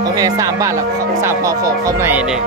เขาแห่3 บาทแล้ว3 พอของเข้าในเด็ก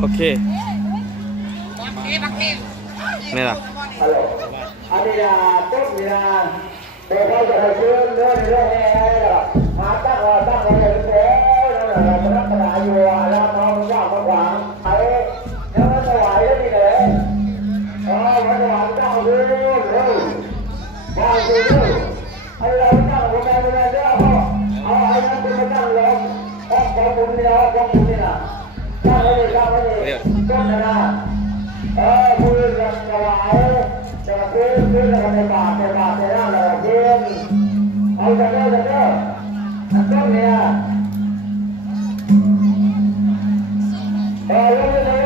โอเคนี่ล่ะอันนี้นะต้นนี่นะเดี๋ยวเขาจะให้เชื่อเรื่องแห่แล้วมาตั้งไว้เลยโอ้ยนั่นแหละพระกระดาษอยู่แล้วน้องว่างขวางไอ้แล้วมันถวายแล้วนี่เลยมันถวายตั้งดูตั้งดูไอ้เราตั้งคนใดคนใดเด้อเอาไอ้นั่นเป็นตั้งลงของบุญเนี่ยของบุญนี่นะตั้งไว้เลยต้นนะพูดกันถวายจะพูดกันในบาทในร่างเราเย็นเอาจะเด้อต้นเนี่ยลงเลย